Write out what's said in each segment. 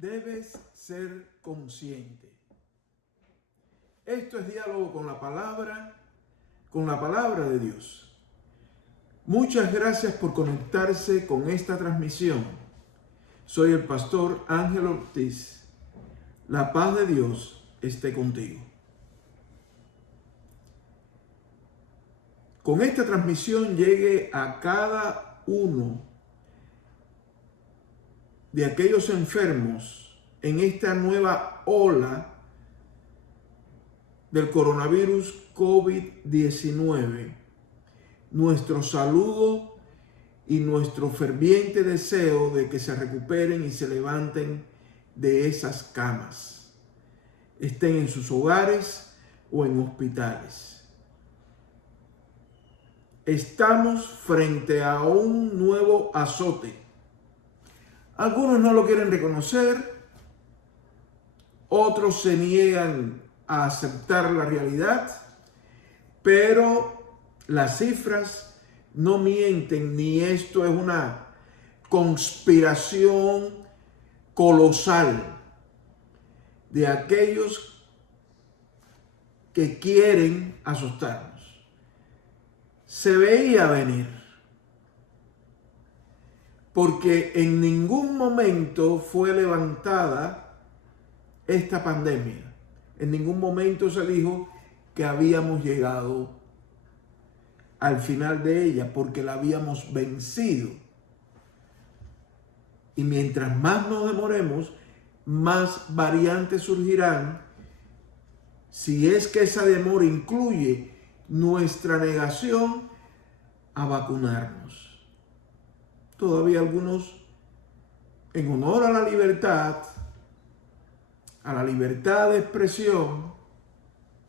Debes ser consciente. Esto es diálogo con la palabra de Dios. Muchas gracias por conectarse con esta transmisión. Soy el pastor Ángel Ortiz. La paz de Dios esté contigo. Con esta transmisión llegue a cada uno de aquellos enfermos en esta nueva ola del coronavirus COVID-19, nuestro saludo y nuestro ferviente deseo de que se recuperen y se levanten de esas camas, estén en sus hogares o en hospitales. Estamos frente a un nuevo azote. Algunos no lo quieren reconocer, otros se niegan a aceptar la realidad, pero las cifras no mienten, ni esto es una conspiración colosal de aquellos que quieren asustarnos. Se veía venir, porque en ningún momento fue levantada esta pandemia. En ningún momento se dijo que habíamos llegado al final de ella, porque la habíamos vencido. Y mientras más nos demoremos, más variantes surgirán, si es que esa demora incluye nuestra negación a vacunarnos. Todavía algunos, en honor a la libertad de expresión,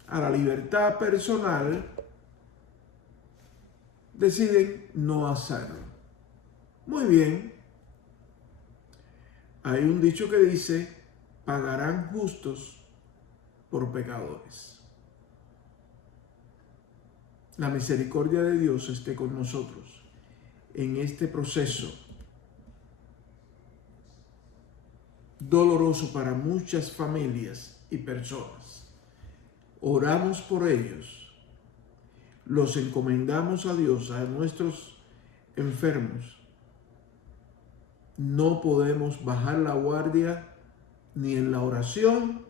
a la libertad personal, deciden no hacerlo. Muy bien. Hay un dicho que dice: pagarán justos por pecadores. La misericordia de Dios esté con nosotros en este proceso doloroso para muchas familias y personas. Oramos por ellos, los encomendamos a Dios, a nuestros enfermos. No podemos bajar la guardia ni en la oración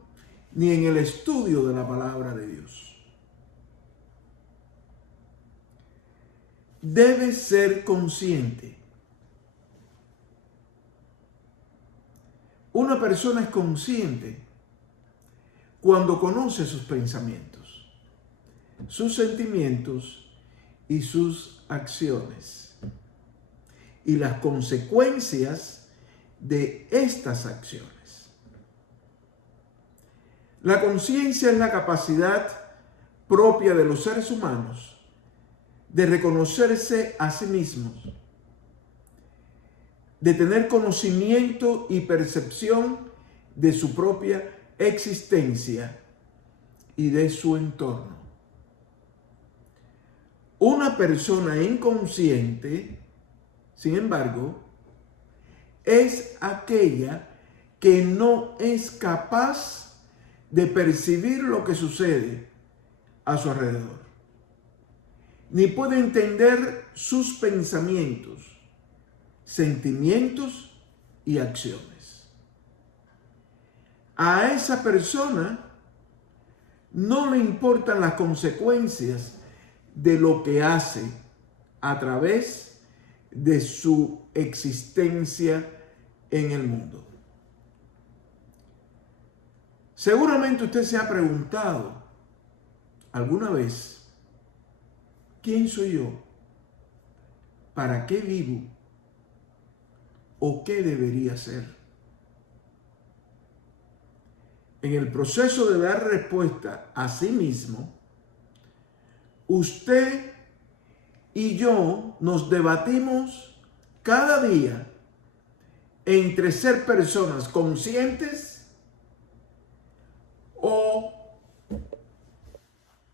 ni en el estudio de la palabra de Dios. Debes ser consciente. Una persona es consciente cuando conoce sus pensamientos, sus sentimientos y sus acciones, y las consecuencias de estas acciones. La conciencia es la capacidad propia de los seres humanos de reconocerse a sí mismos, de tener conocimiento y percepción de su propia existencia y de su entorno. Una persona inconsciente, sin embargo, es aquella que no es capaz de percibir lo que sucede a su alrededor, ni puede entender sus pensamientos, sentimientos y acciones. A esa persona no le importan las consecuencias de lo que hace a través de su existencia en el mundo. Seguramente usted se ha preguntado alguna vez: ¿quién soy yo? ¿Para qué vivo? ¿O qué debería ser? En el proceso de dar respuesta a sí mismo, usted y yo nos debatimos cada día entre ser personas conscientes o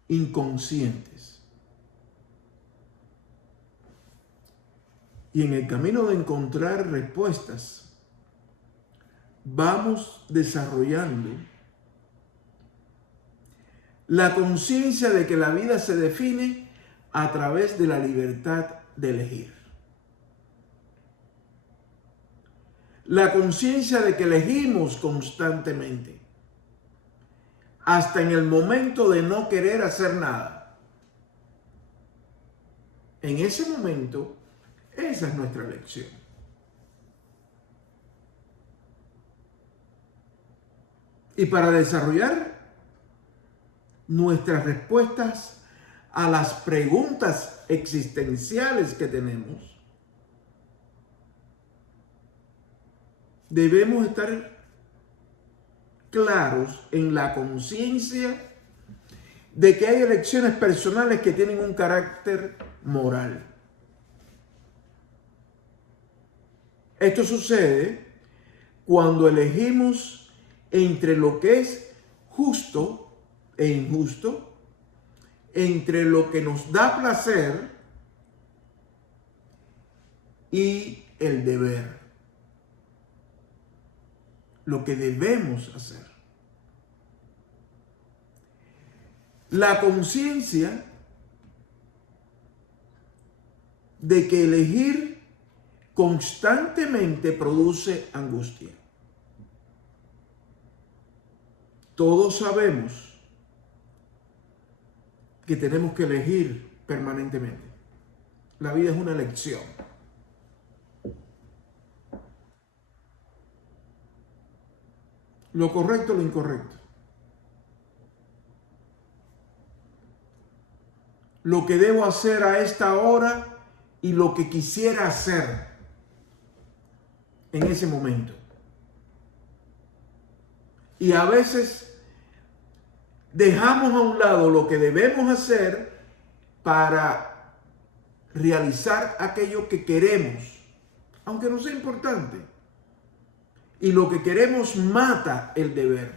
inconscientes. Y en el camino de encontrar respuestas, vamos desarrollando la conciencia de que la vida se define a través de la libertad de elegir. La conciencia de que elegimos constantemente, hasta en el momento de no querer hacer nada. En ese momento, esa es nuestra elección. Y para desarrollar nuestras respuestas a las preguntas existenciales que tenemos, debemos estar claros en la conciencia de que hay elecciones personales que tienen un carácter moral. Esto sucede cuando elegimos entre lo que es justo e injusto, entre lo que nos da placer y el deber, lo que debemos hacer. La conciencia de que elegir constantemente produce angustia. Todos sabemos que tenemos que elegir permanentemente. La vida es una elección. Lo correcto o lo incorrecto. Lo que debo hacer a esta hora y lo que quisiera hacer en ese momento. Y a veces dejamos a un lado lo que debemos hacer para realizar aquello que queremos, aunque no sea importante. Y lo que queremos mata el deber.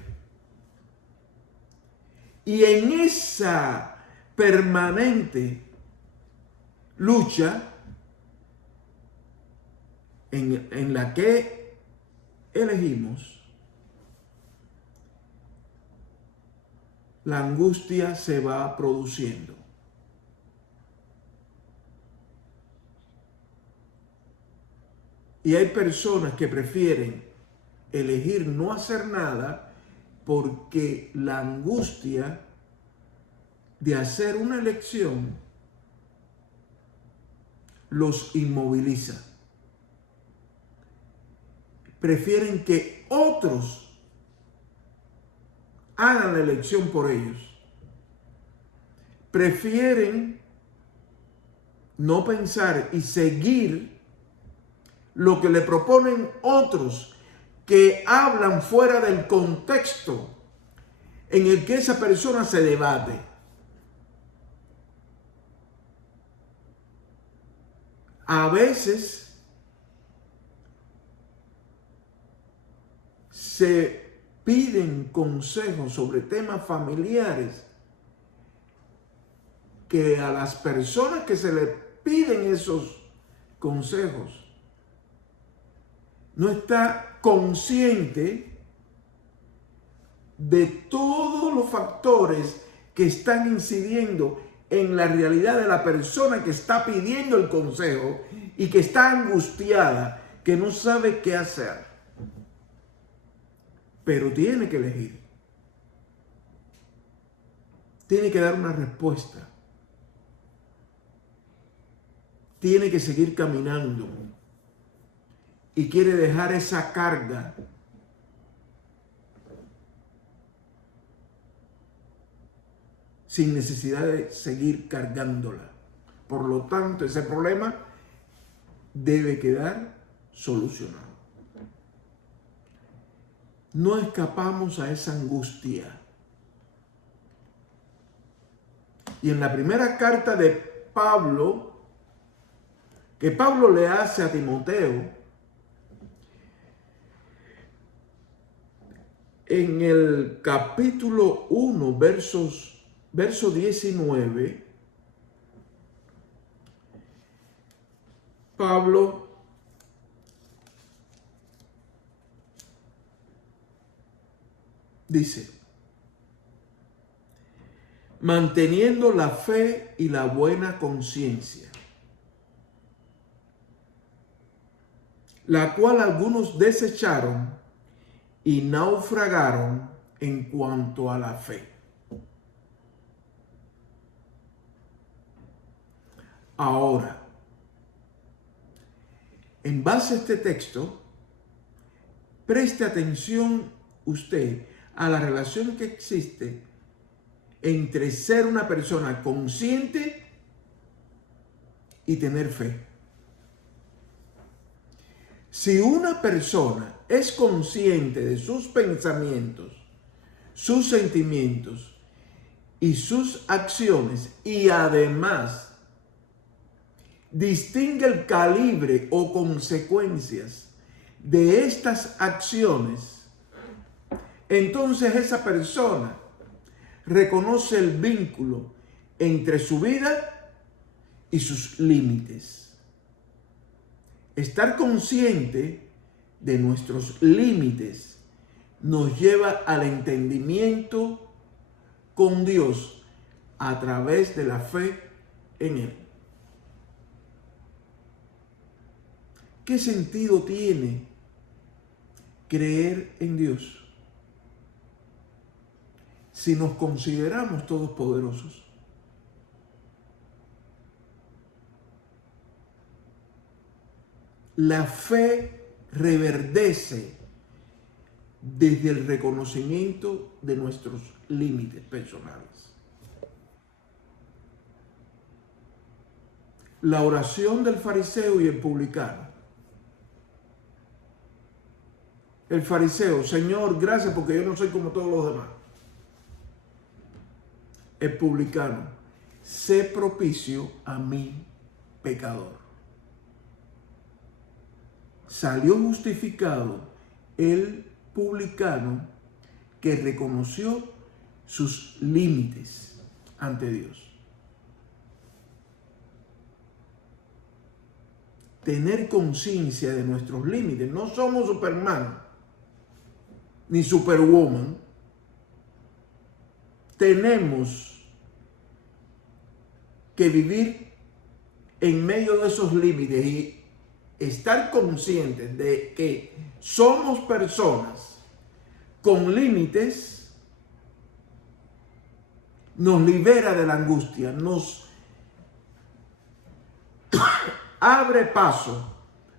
Y en esa permanente lucha en la que elegimos, la angustia se va produciendo. Y hay personas que prefieren elegir no hacer nada porque la angustia de hacer una elección los inmoviliza. Prefieren que otros hagan la elección por ellos. Prefieren no pensar y seguir lo que le proponen otros que hablan fuera del contexto en el que esa persona se debate. A veces se piden consejos sobre temas familiares que a las personas que se les piden esos consejos no está consciente de todos los factores que están incidiendo en la realidad de la persona que está pidiendo el consejo y que está angustiada, que no sabe qué hacer. Pero tiene que elegir. Tiene que dar una respuesta. Tiene que seguir caminando. Y quiere dejar esa carga sin necesidad de seguir cargándola. Por lo tanto, ese problema debe quedar solucionado. No escapamos a esa angustia. Y en la primera carta de Pablo, que Pablo le hace a Timoteo, en el capítulo 1, verso 19, Pablo dice: manteniendo la fe y la buena conciencia, la cual algunos desecharon y naufragaron en cuanto a la fe. Ahora, en base a este texto, preste atención usted a la relación que existe entre ser una persona consciente y tener fe. Si una persona es consciente de sus pensamientos, sus sentimientos y sus acciones, y además distingue el calibre o consecuencias de estas acciones, entonces esa persona reconoce el vínculo entre su vida y sus límites. Estar consciente de nuestros límites nos lleva al entendimiento con Dios a través de la fe en Él. ¿Qué sentido tiene creer en Dios si nos consideramos todopoderosos? La fe reverdece desde el reconocimiento de nuestros límites personales. La oración del fariseo y el publicano. El fariseo: Señor, gracias porque yo no soy como todos los demás. El publicano: sé propicio a mi pecador. Salió justificado el publicano que reconoció sus límites ante Dios. Tener conciencia de nuestros límites. No somos Superman ni Superwoman. Tenemos que vivir en medio de esos límites y estar conscientes de que somos personas con límites. Nos libera de la angustia, nos abre paso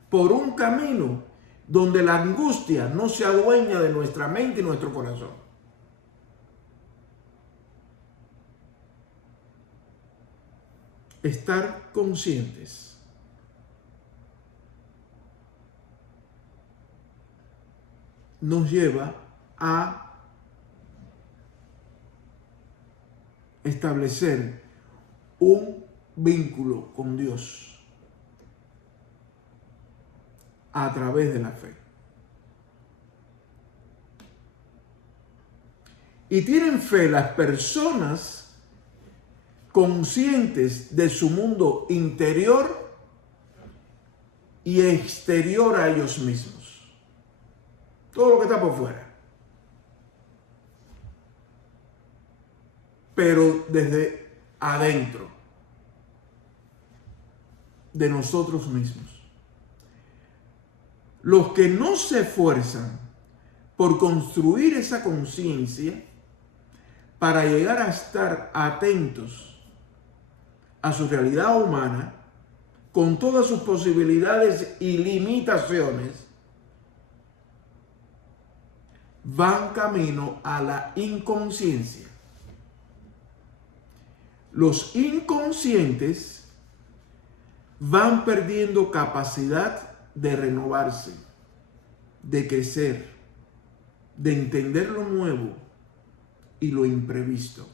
por un camino donde la angustia no se adueña de nuestra mente y nuestro corazón. Estar conscientes nos lleva a establecer un vínculo con Dios a través de la fe. Y tienen fe las personas conscientes de su mundo interior y exterior a ellos mismos. Todo lo que está por fuera. Pero desde adentro de nosotros mismos. Los que no se esfuerzan por construir esa conciencia para llegar a estar atentos a su realidad humana con todas sus posibilidades y limitaciones, van camino a la inconsciencia. Los inconscientes van perdiendo capacidad de renovarse, de crecer, de entender lo nuevo y lo imprevisto.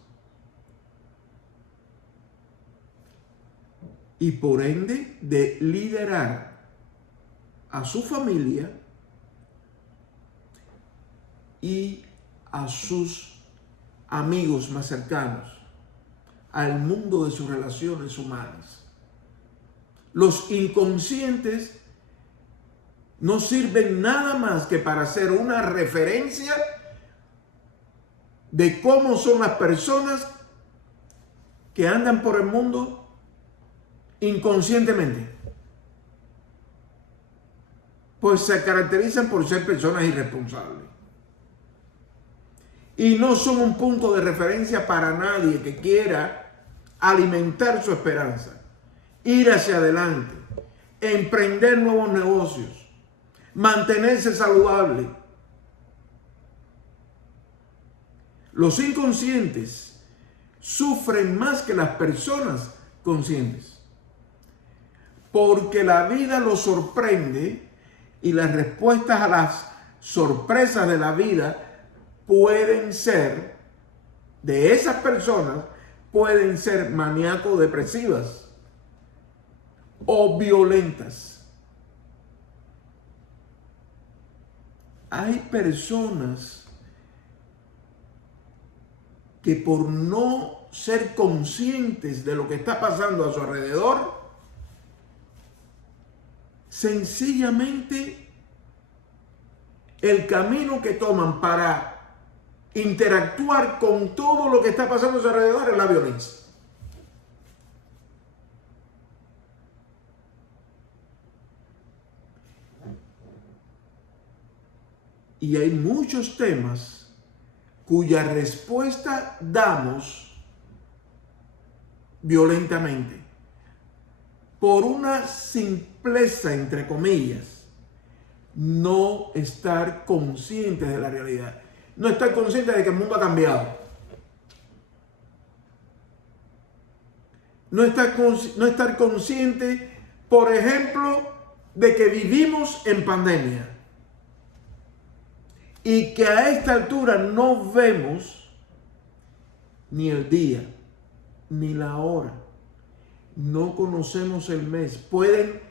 Y por ende de liderar a su familia y a sus amigos más cercanos, al mundo de sus relaciones humanas. Los inconscientes no sirven nada más que para hacer una referencia de cómo son las personas que andan por el mundo inconscientemente. Pues se caracterizan por ser personas irresponsables. Y no son un punto de referencia para nadie que quiera alimentar su esperanza, ir hacia adelante, emprender nuevos negocios, mantenerse saludable. Los inconscientes sufren más que las personas conscientes, porque la vida los sorprende y las respuestas a las sorpresas de la vida pueden ser, de esas personas, pueden ser maníaco-depresivas o violentas. Hay personas que por no ser conscientes de lo que está pasando a su alrededor, sencillamente el camino que toman para interactuar con todo lo que está pasando a su alrededor es la violencia. Y hay muchos temas cuya respuesta damos violentamente por una simpleza, entre comillas, no estar conscientes de la realidad, no estar conscientes de que el mundo ha cambiado, no estar consciente, por ejemplo, de que vivimos en pandemia y que a esta altura no vemos ni el día ni la hora, no conocemos el mes. Pueden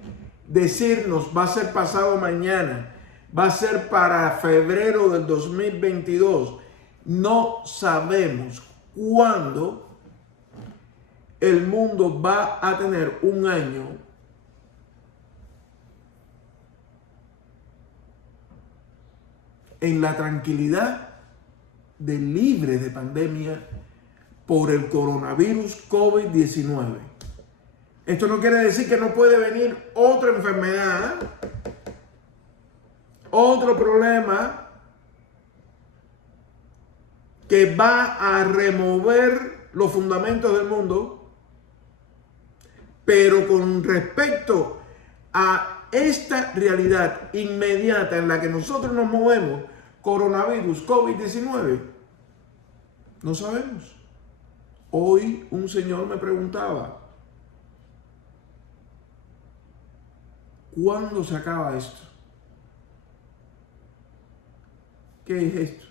decirnos va a ser pasado mañana, va a ser para febrero del 2022. No sabemos cuándo el mundo va a tener un año en la tranquilidad de libre de pandemia por el coronavirus COVID-19. Esto no quiere decir que no puede venir otra enfermedad, otro problema que va a remover los fundamentos del mundo, pero con respecto a esta realidad inmediata en la que nosotros nos movemos, coronavirus, COVID-19, no sabemos. Hoy un señor me preguntaba, ¿cuándo se acaba esto? ¿Qué es esto?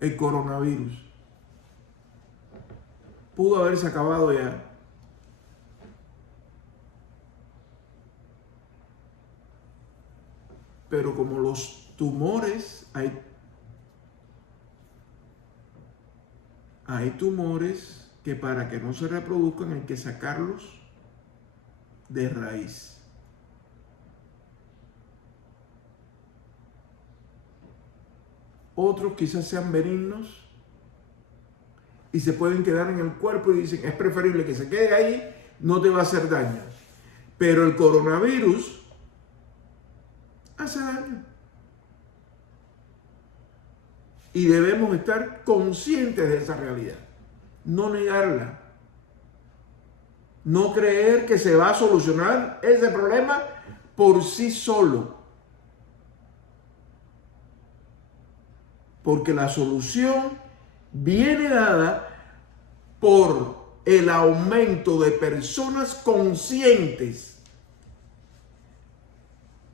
El coronavirus. Pudo haberse acabado ya. Pero como los tumores, hay tumores que para que no se reproduzcan hay que sacarlos de raíz. Otros quizás sean benignos y se pueden quedar en el cuerpo y dicen, es preferible que se quede ahí, no te va a hacer daño. Pero el coronavirus hace daño. Y debemos estar conscientes de esa realidad, no negarla, no creer que se va a solucionar ese problema por sí solo. Porque la solución viene dada por el aumento de personas conscientes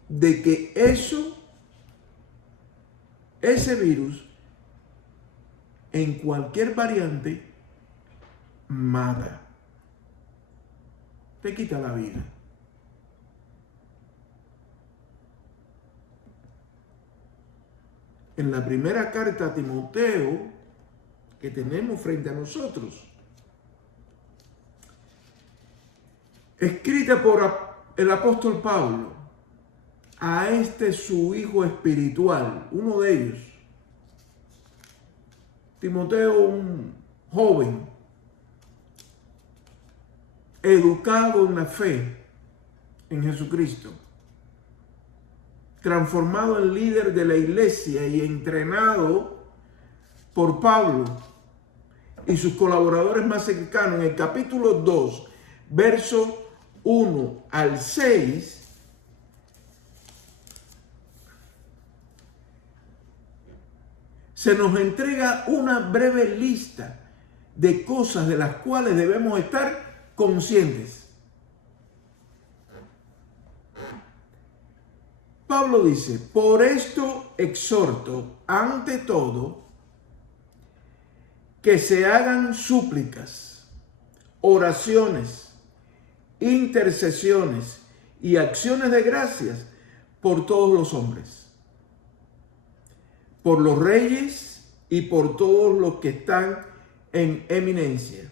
de que ese virus, en cualquier variante, mata, te quita la vida. En la primera carta a Timoteo que tenemos frente a nosotros, escrita por el apóstol Pablo a su hijo espiritual, uno de ellos, Timoteo, un joven, educado en la fe en Jesucristo, transformado en líder de la iglesia y entrenado por Pablo y sus colaboradores más cercanos, en el capítulo 2, versos 1 al 6, se nos entrega una breve lista de cosas de las cuales debemos estar conscientes. Pablo dice: por esto exhorto, ante todo, que se hagan súplicas, oraciones, intercesiones y acciones de gracias por todos los hombres, por los reyes y por todos los que están en eminencia,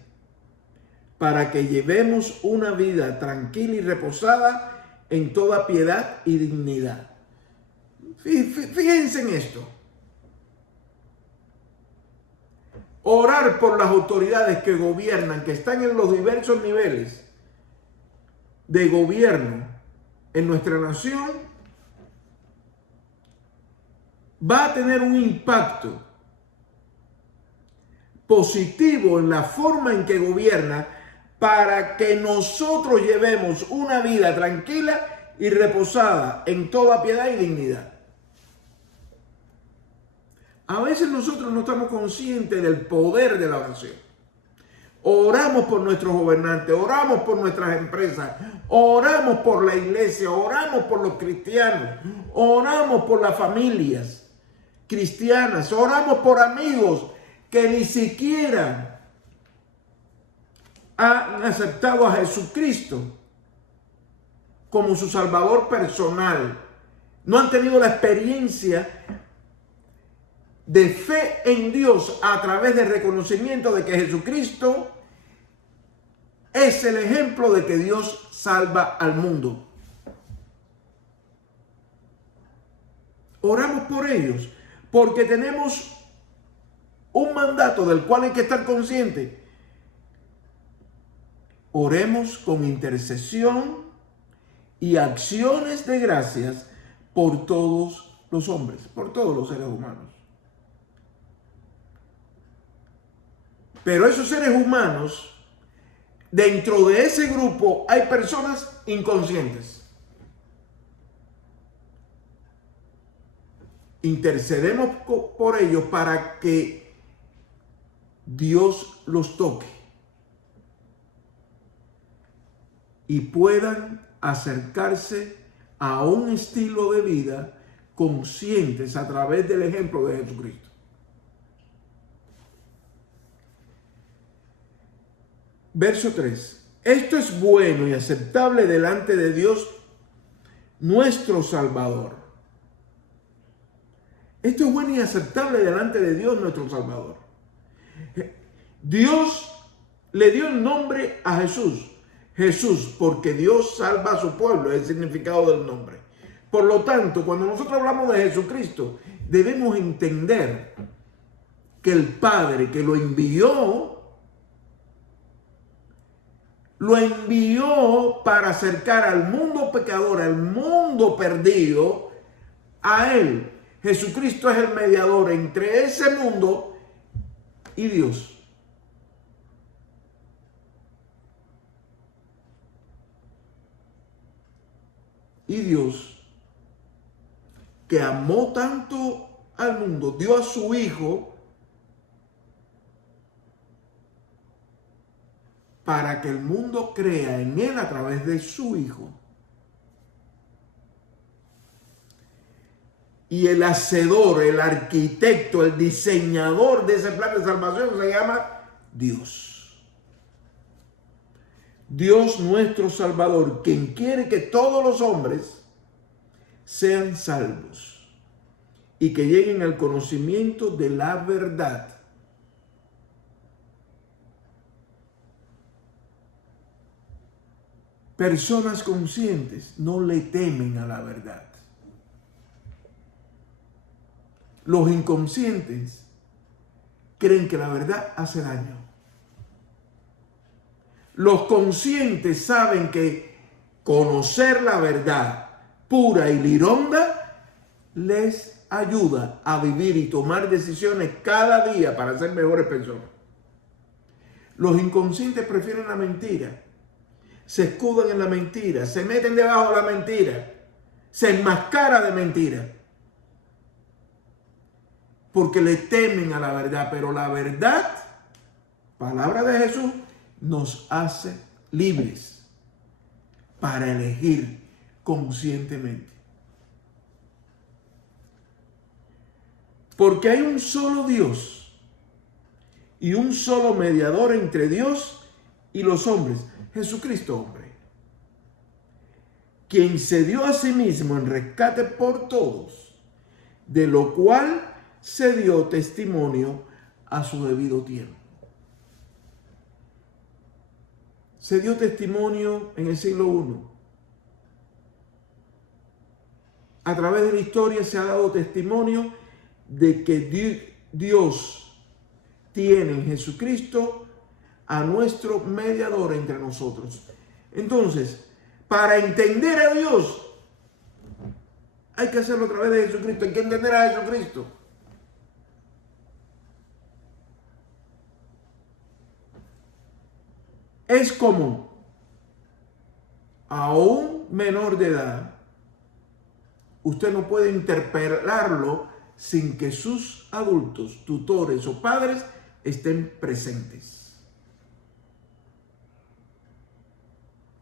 para que llevemos una vida tranquila y reposada en toda piedad y dignidad. Fíjense en esto. Orar por las autoridades que gobiernan, que están en los diversos niveles de gobierno en nuestra nación, va a tener un impacto positivo en la forma en que gobierna, para que nosotros llevemos una vida tranquila y reposada en toda piedad y dignidad. A veces nosotros no estamos conscientes del poder de la oración. Oramos por nuestros gobernantes, oramos por nuestras empresas, oramos por la iglesia, oramos por los cristianos, oramos por las familias cristianas, oramos por amigos que ni siquiera han aceptado a Jesucristo como su Salvador personal. No han tenido la experiencia de fe en Dios a través del reconocimiento de que Jesucristo es el ejemplo de que Dios salva al mundo. Oramos por ellos porque tenemos un mandato del cual hay que estar consciente. Oremos con intercesión y acciones de gracias por todos los hombres, por todos los seres humanos. Pero esos seres humanos, dentro de ese grupo hay personas inconscientes. Intercedemos por ellos para que Dios los toque y puedan acercarse a un estilo de vida conscientes a través del ejemplo de Jesucristo. Verso 3. Esto es bueno y aceptable delante de Dios nuestro Salvador. Esto es bueno y aceptable delante de Dios nuestro Salvador. Dios le dio el nombre a Jesús. Jesús, porque Dios salva a su pueblo, es el significado del nombre. Por lo tanto, cuando nosotros hablamos de Jesucristo, debemos entender que el Padre que lo envió para acercar al mundo pecador, al mundo perdido, a Él. Jesucristo es el mediador entre ese mundo y Dios. Y Dios, que amó tanto al mundo, dio a su Hijo para que el mundo crea en Él a través de su Hijo. Y el hacedor, el arquitecto, el diseñador de ese plan de salvación se llama Dios. Dios nuestro Salvador, quien quiere que todos los hombres sean salvos y que lleguen al conocimiento de la verdad. Personas conscientes no le temen a la verdad. Los inconscientes creen que la verdad hace daño. Los conscientes saben que conocer la verdad pura y lironda les ayuda a vivir y tomar decisiones cada día para ser mejores personas. Los inconscientes prefieren la mentira, se escudan en la mentira, se meten debajo de la mentira, se enmascara de mentira, porque le temen a la verdad. Pero la verdad, palabra de Jesús, nos hace libres para elegir conscientemente. Porque hay un solo Dios y un solo mediador entre Dios y los hombres, Jesucristo hombre, quien se dio a sí mismo en rescate por todos, de lo cual se dio testimonio a su debido tiempo. Se dio testimonio en el siglo I. A través de la historia se ha dado testimonio de que Dios tiene en Jesucristo a nuestro mediador entre nosotros. Entonces, para entender a Dios, hay que hacerlo a través de Jesucristo. Hay que entender a Jesucristo. Es común a un menor de edad, usted no puede interpelarlo sin que sus adultos, tutores o padres estén presentes.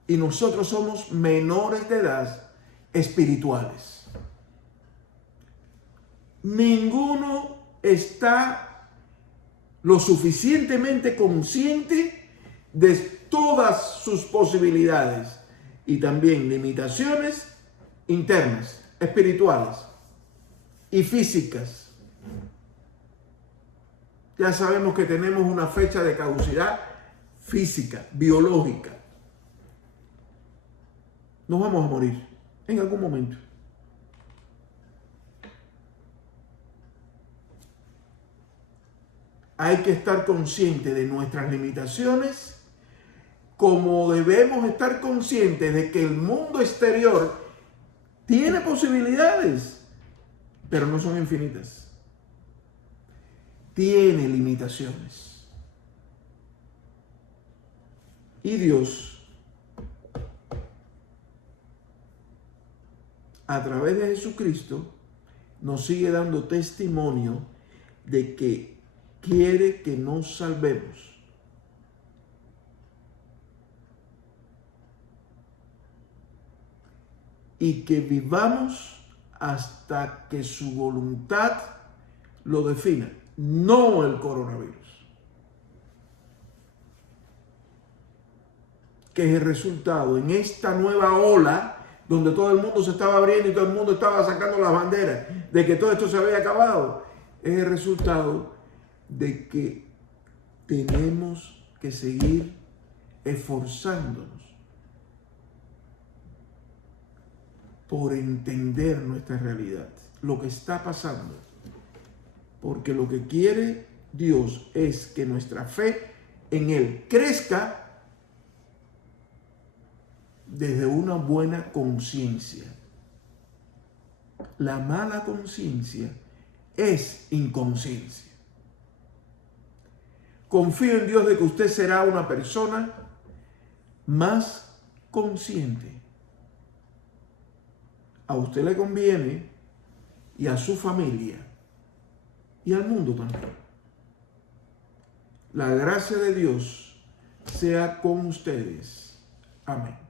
Y nosotros somos menores de edad espirituales. Ninguno está lo suficientemente consciente de todas sus posibilidades y también limitaciones internas, espirituales y físicas. Ya sabemos que tenemos una fecha de caducidad física, biológica. Nos vamos a morir en algún momento. Hay que estar consciente de nuestras limitaciones, como debemos estar conscientes de que el mundo exterior tiene posibilidades, pero no son infinitas. Tiene limitaciones. Y Dios, a través de Jesucristo, nos sigue dando testimonio de que quiere que nos salvemos. Y que vivamos hasta que su voluntad lo defina, no el coronavirus. Que es el resultado en esta nueva ola donde todo el mundo se estaba abriendo y todo el mundo estaba sacando las banderas de que todo esto se había acabado. Es el resultado de que tenemos que seguir esforzándonos por entender nuestra realidad, lo que está pasando. Porque lo que quiere Dios es que nuestra fe en Él crezca desde una buena conciencia. La mala conciencia es inconsciencia. Confío en Dios de que usted será una persona más consciente. A usted le conviene y a su familia y al mundo también. La gracia de Dios sea con ustedes. Amén.